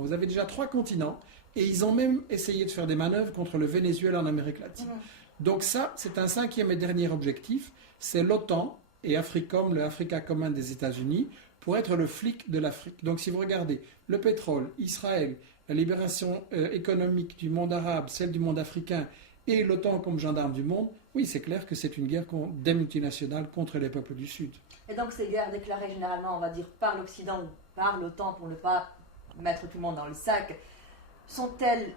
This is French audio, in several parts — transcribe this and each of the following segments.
Vous avez déjà 3 continents et ils ont même essayé de faire des manœuvres contre le Venezuela en Amérique latine. Donc ça, c'est un 5e et dernier objectif, c'est l'OTAN et Africom, le Africa Command des États-Unis, pour être le flic de l'Afrique. Donc si vous regardez le pétrole, Israël, la libération économique du monde arabe, celle du monde africain et l'OTAN comme gendarme du monde, oui, c'est clair que c'est une guerre des multinationales contre les peuples du Sud. Et donc ces guerres déclarées généralement, on va dire, par l'Occident ou par l'OTAN pour ne pas mettre tout le monde dans le sac, sont-elles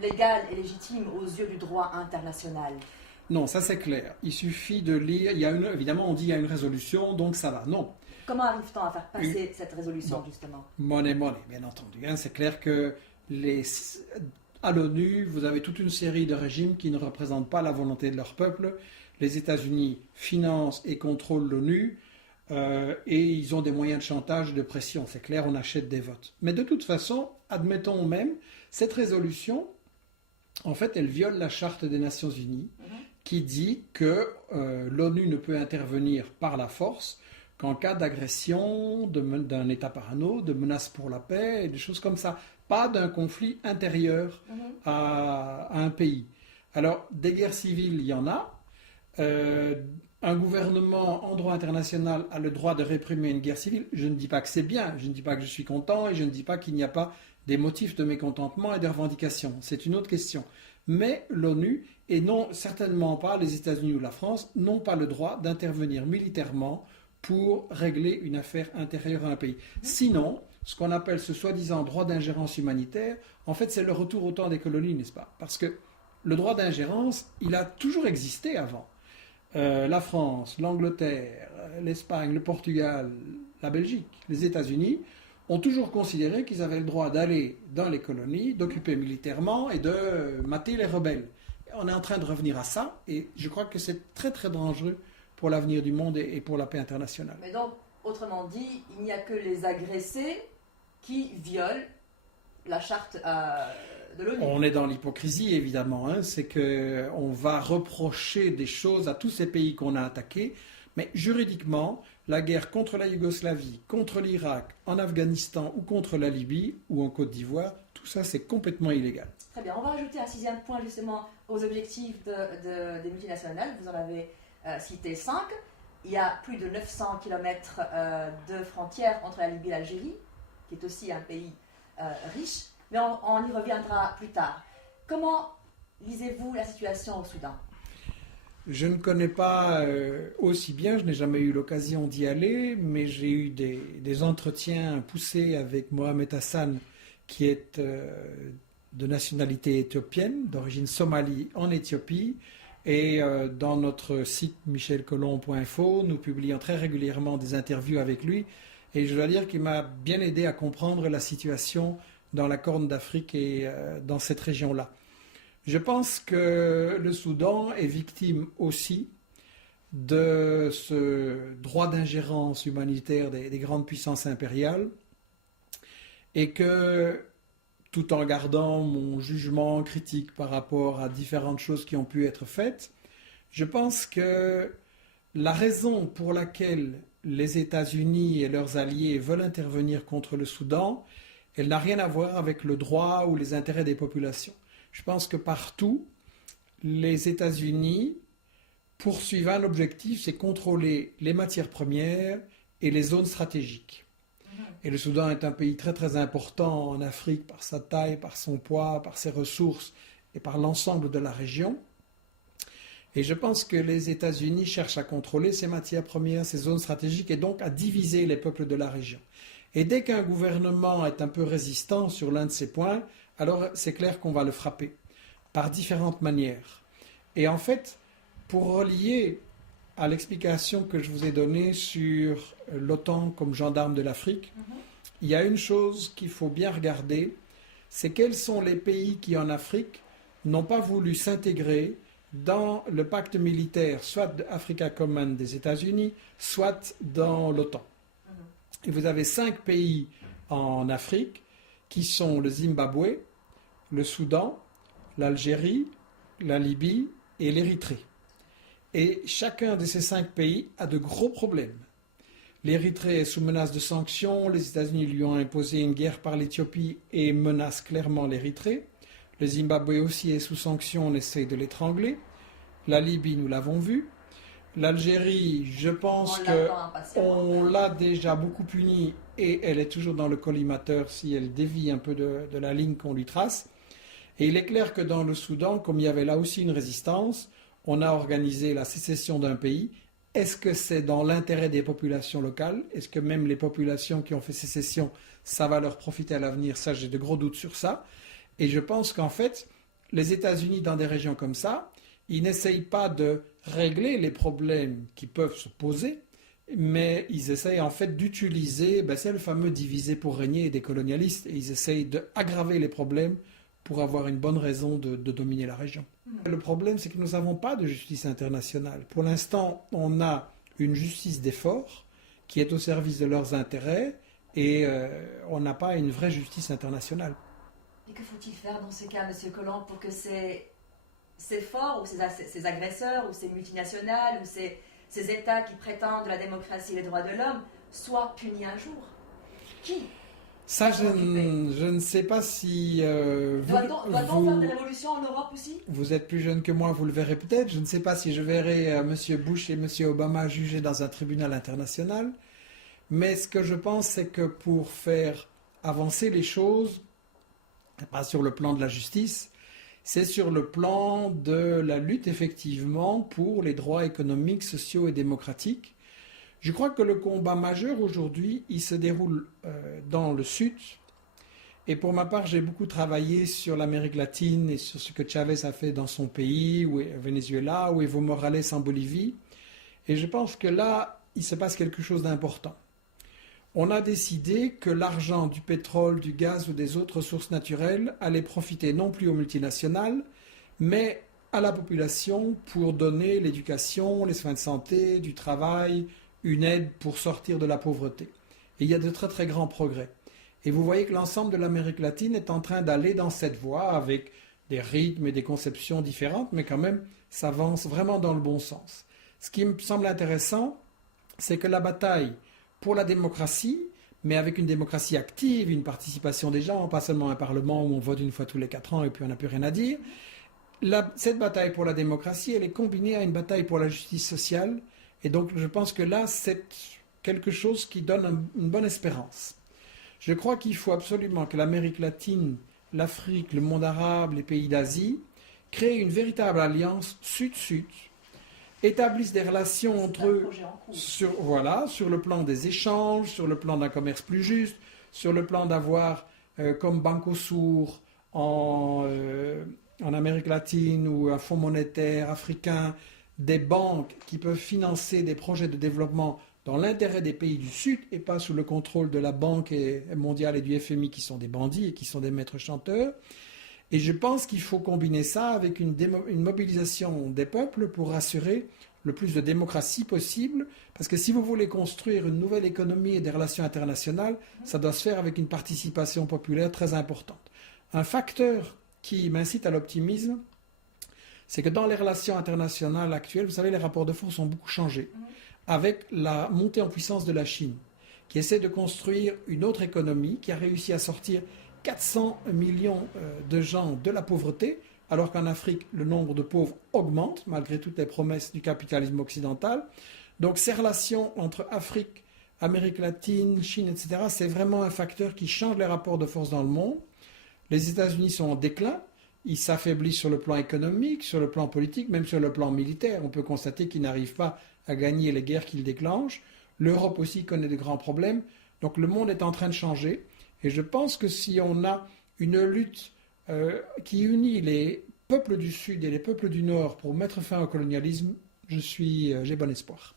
légales et légitimes aux yeux du droit international? Non, ça c'est clair. Il suffit de lire, évidemment on dit qu'il y a une résolution, donc ça va. Non. Comment arrive-t-on à faire passer cette résolution, justement? Monnaie, bien entendu. C'est clair que à l'ONU, vous avez toute une série de régimes qui ne représentent pas la volonté de leur peuple. Les États-Unis financent et contrôlent l'ONU et ils ont des moyens de chantage, de pression. C'est clair, on achète des votes. Mais de toute façon, admettons même, cette résolution, en fait, elle viole la Charte des Nations Unies qui dit que l'ONU ne peut intervenir par la force qu'en cas d'agression d'un État par un autre, de menaces pour la paix et des choses comme ça. Pas d'un conflit intérieur à un pays. Alors, des guerres civiles, il y en a. Un gouvernement en droit international a le droit de réprimer une guerre civile. Je ne dis pas que c'est bien, je ne dis pas que je suis content et je ne dis pas qu'il n'y a pas des motifs de mécontentement et de revendication. C'est une autre question. Mais l'ONU, et non certainement pas les États-Unis ou la France, n'ont pas le droit d'intervenir militairement pour régler une affaire intérieure à un pays. Sinon, ce qu'on appelle ce soi-disant droit d'ingérence humanitaire, en fait, c'est le retour au temps des colonies, n'est-ce pas? Parce que le droit d'ingérence, il a toujours existé avant. La France, l'Angleterre, l'Espagne, le Portugal, la Belgique, les États-Unis ont toujours considéré qu'ils avaient le droit d'aller dans les colonies, d'occuper militairement et de mater les rebelles. On est en train de revenir à ça et je crois que c'est très très dangereux pour l'avenir du monde et pour la paix internationale. Mais donc, autrement dit, il n'y a que les agressés qui violent la charte de l'ONU. On est dans l'hypocrisie, évidemment. C'est qu'on va reprocher des choses à tous ces pays qu'on a attaqués, mais juridiquement, la guerre contre la Yougoslavie, contre l'Irak, en Afghanistan ou contre la Libye ou en Côte d'Ivoire, tout ça, c'est complètement illégal. Très bien. On va ajouter un 6e point, justement, aux objectifs des multinationales. Vous en avez cité 5. Il y a plus de 900 km de frontières entre la Libye et l'Algérie, qui est aussi un pays riche, mais on y reviendra plus tard. Comment lisez-vous la situation au Soudan? Je ne connais pas aussi bien, je n'ai jamais eu l'occasion d'y aller, mais j'ai eu des entretiens poussés avec Mohamed Hassan, qui est de nationalité éthiopienne, d'origine somalie en Éthiopie. Et dans notre site michelcolomb.info, nous publions très régulièrement des interviews avec lui. Et je dois dire qu'il m'a bien aidé à comprendre la situation dans la Corne d'Afrique et dans cette région-là. Je pense que le Soudan est victime aussi de ce droit d'ingérence humanitaire des grandes puissances impériales et que, tout en gardant mon jugement critique par rapport à différentes choses qui ont pu être faites, je pense que la raison pour laquelle les États-Unis et leurs alliés veulent intervenir contre le Soudan, elle n'a rien à voir avec le droit ou les intérêts des populations. Je pense que partout, les États-Unis poursuivent un objectif, c'est contrôler les matières premières et les zones stratégiques. Et le Soudan est un pays très très important en Afrique par sa taille, par son poids, par ses ressources et par l'ensemble de la région. Et je pense que les États-Unis cherchent à contrôler ces matières premières, ces zones stratégiques et donc à diviser les peuples de la région. Et dès qu'un gouvernement est un peu résistant sur l'un de ces points, alors c'est clair qu'on va le frapper par différentes manières. Et en fait, pour relier à l'explication que je vous ai donnée sur l'OTAN comme gendarme de l'Afrique, il y a une chose qu'il faut bien regarder, c'est quels sont les pays qui en Afrique n'ont pas voulu s'intégrer dans le pacte militaire, soit de Africa Command des États-Unis, soit dans l'OTAN. Et vous avez 5 pays en Afrique qui sont le Zimbabwe, le Soudan, l'Algérie, la Libye et l'Érythrée. Et chacun de ces 5 pays a de gros problèmes. L'Érythrée est sous menace de sanctions. Les États-Unis lui ont imposé une guerre par l'Éthiopie et menacent clairement l'Érythrée. Le Zimbabwe aussi est sous sanctions, on essaye de l'étrangler. La Libye, nous l'avons vu. L'Algérie, je pense qu'on l'a déjà beaucoup punie et elle est toujours dans le collimateur si elle dévie un peu de la ligne qu'on lui trace. Et il est clair que dans le Soudan, comme il y avait là aussi une résistance, on a organisé la sécession d'un pays. Est-ce que c'est dans l'intérêt des populations locales? Est-ce que même les populations qui ont fait sécession, ça va leur profiter à l'avenir? Ça, j'ai de gros doutes sur ça. Et je pense qu'en fait, les États-Unis, dans des régions comme ça, ils n'essayent pas de régler les problèmes qui peuvent se poser, mais ils essayent en fait d'utiliser, c'est le fameux diviser pour régner des colonialistes, et ils essayent d'aggraver les problèmes pour avoir une bonne raison de dominer la région. Le problème, c'est que nous n'avons pas de justice internationale. Pour l'instant, on a une justice d'effort qui est au service de leurs intérêts, et on n'a pas une vraie justice internationale. Et que faut-il faire dans ces cas, M. Collant, pour que ces forts, ou ces agresseurs, ou ces multinationales, ou ces États qui prétendent la démocratie et les droits de l'homme soient punis un jour? Qui? Ça, je ne sais pas si... Doit-on faire des révolutions en Europe aussi? Vous êtes plus jeune que moi, vous le verrez peut-être. Je ne sais pas si je verrai M. Bush et M. Obama jugés dans un tribunal international. Mais ce que je pense, c'est que pour faire avancer les choses, pas sur le plan de la justice, c'est sur le plan de la lutte effectivement pour les droits économiques, sociaux et démocratiques. Je crois que le combat majeur aujourd'hui, il se déroule dans le Sud. Et pour ma part, j'ai beaucoup travaillé sur l'Amérique latine et sur ce que Chavez a fait dans son pays, ou au Venezuela, ou Evo Morales en Bolivie. Et je pense que là, il se passe quelque chose d'important. On a décidé que l'argent du pétrole, du gaz ou des autres sources naturelles allait profiter non plus aux multinationales, mais à la population pour donner l'éducation, les soins de santé, du travail, une aide pour sortir de la pauvreté. Et il y a de très très grands progrès. Et vous voyez que l'ensemble de l'Amérique latine est en train d'aller dans cette voie avec des rythmes et des conceptions différentes, mais quand même, ça avance vraiment dans le bon sens. Ce qui me semble intéressant, c'est que la bataille pour la démocratie, mais avec une démocratie active, une participation des gens, pas seulement un parlement où on vote une fois tous les 4 ans et puis on n'a plus rien à dire. Cette bataille pour la démocratie, elle est combinée à une bataille pour la justice sociale. Et donc je pense que là, c'est quelque chose qui donne une bonne espérance. Je crois qu'il faut absolument que l'Amérique latine, l'Afrique, le monde arabe, les pays d'Asie créent une véritable alliance Sud-Sud, établissent des relations entre eux sur le plan des échanges, sur le plan d'un commerce plus juste, sur le plan d'avoir comme Bancosur en Amérique latine ou un fonds monétaire africain, des banques qui peuvent financer des projets de développement dans l'intérêt des pays du Sud et pas sous le contrôle de la Banque mondiale et du FMI qui sont des bandits et qui sont des maîtres chanteurs. Et je pense qu'il faut combiner ça avec une mobilisation des peuples pour assurer le plus de démocratie possible. Parce que si vous voulez construire une nouvelle économie et des relations internationales, ça doit se faire avec une participation populaire très importante. Un facteur qui m'incite à l'optimisme, c'est que dans les relations internationales actuelles, vous savez, les rapports de force ont beaucoup changé. Avec la montée en puissance de la Chine, qui essaie de construire une autre économie, qui a réussi à sortir 400 millions de gens de la pauvreté, alors qu'en Afrique, le nombre de pauvres augmente, malgré toutes les promesses du capitalisme occidental. Donc ces relations entre Afrique, Amérique latine, Chine, etc., c'est vraiment un facteur qui change les rapports de force dans le monde. Les États-Unis sont en déclin. Ils s'affaiblissent sur le plan économique, sur le plan politique, même sur le plan militaire. On peut constater qu'ils n'arrivent pas à gagner les guerres qu'ils déclenchent. L'Europe aussi connaît de grands problèmes. Donc le monde est en train de changer. Et je pense que si on a une lutte qui unit les peuples du Sud et les peuples du Nord pour mettre fin au colonialisme, j'ai bon espoir.